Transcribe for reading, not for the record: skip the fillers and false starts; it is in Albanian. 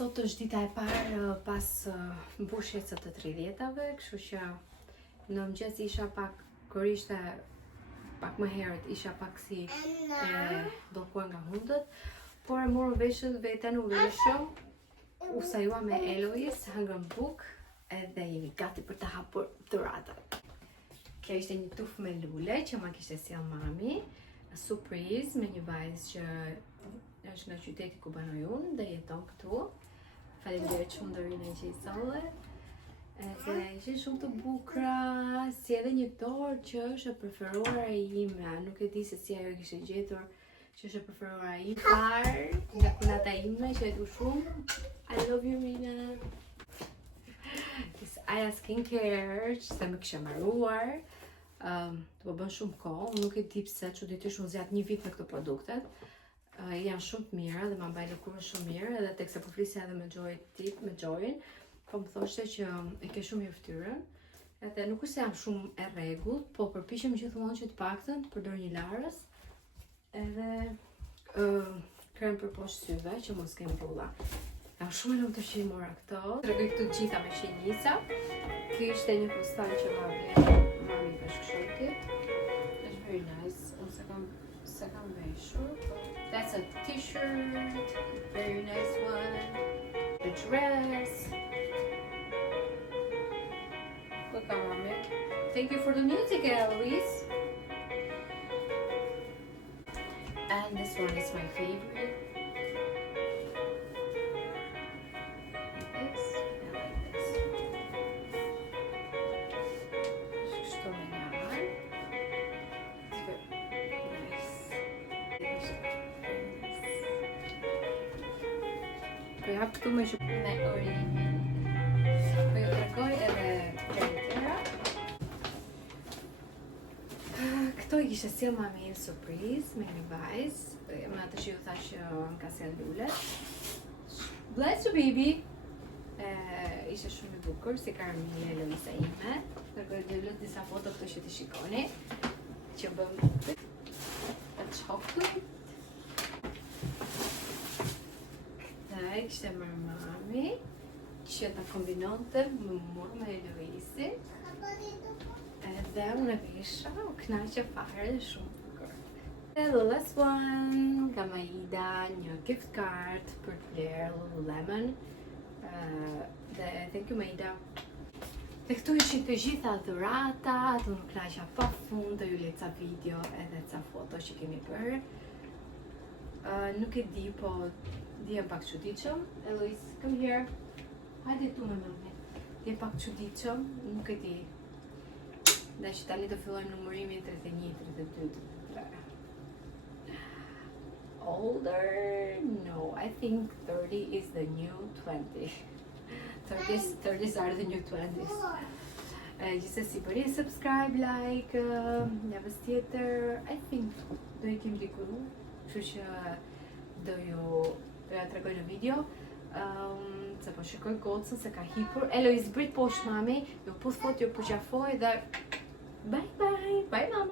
Sot është dita e parë pas mbushjes së të 30-tave, kështu që në mëngjes isha pak, kur ishte pak më herët isha pak si e bllokuar nga hundët, por e morëm veten u veshëm, u sajua me Elois, hëngrëm bukë edhe jemi gati për të hapur dhuratën. Kjo ishte një tufë me lule që ma kishte sjell mami, surprizë me një vajzë që është nga qyteti ku banoj unë dhe jeton këtu. Faleminderit shumë Dorina që i solle. Edhe ishin shumë të bukura, si edhe një dorë që është e preferuara ime. Nuk e di se si ajo kishte gjetur që është e preferuara ime. Parë nga punata ime që e du shumë. I love you Rina. Aja skincare që se më kishe mbaruar. Të po bën shumë kohë, nuk e di pse çuditërisht unë zjat një vit me këto produktet. Janë shumë të mira dhe ma mbaj lëkurën shumë mirë, edhe tekse po flisja edhe me Join, po më thoshte që e ke shumë mirë fytyrën. Edhe nuk është se jam shumë e rregullt, po përpiqem gjithmonë që të paktën të përdor një larës, edhe krem për poshtë syve që mos kem brulla. Jam shumë e lumtur që i mora këto. Tregoj këtu gjitha me shenjica. Ky ishte një fustan që ma vjen mami bashkëshorti. Është very nice. Unë se kam veshur. That's a t-shirt, very nice one. A dress. Look at mommy. Thank you for the music, Eloise. And this one is my favorite. Po jap këtu me orinë. Po ju tregoj edhe gjëra tjera. Këto i kishte sjell mami surprizë me një vajzë, me atë që ju thash që më ka sjell lulet. Bless you baby. Ishte shumë i bukur, si karamele Eloisa ime. Tregoj disa foto këto që të shikoni. Që bëm a chocolate. Kishte marrë mami që ta kombinonte më mua me Eloisin. Edhe unë e vesha, u knaqe fare dhe shumë bukur. The last one, nga Maida, një gift card për të bler Lululemon. Dhe thank you Maida. Dhe këtu ishin të gjitha dhuratat, unë knaqja pa fund, dhe ju le ca video edhe ca foto që kemi bërë. Nuk e di, po dijem pak çuditshëm. Eloise, come here. Hajde tu me mami. Dijem pak çuditshëm, nuk e di. Dhe që tani të fillojmë numërimin 31, 32, 33. Older? No, I think 30 is the new 20. 30s are the new 20s. Gjithsesi bëni subscribe, like, javës tjetër, I think do i kem likuar. Kështu që do ju tregoj në video. Se po shikoj gocën se ka hipur. Eloise brit poshtë mami, ju puth fot, ju përqafoj dhe bye bye, bye mama.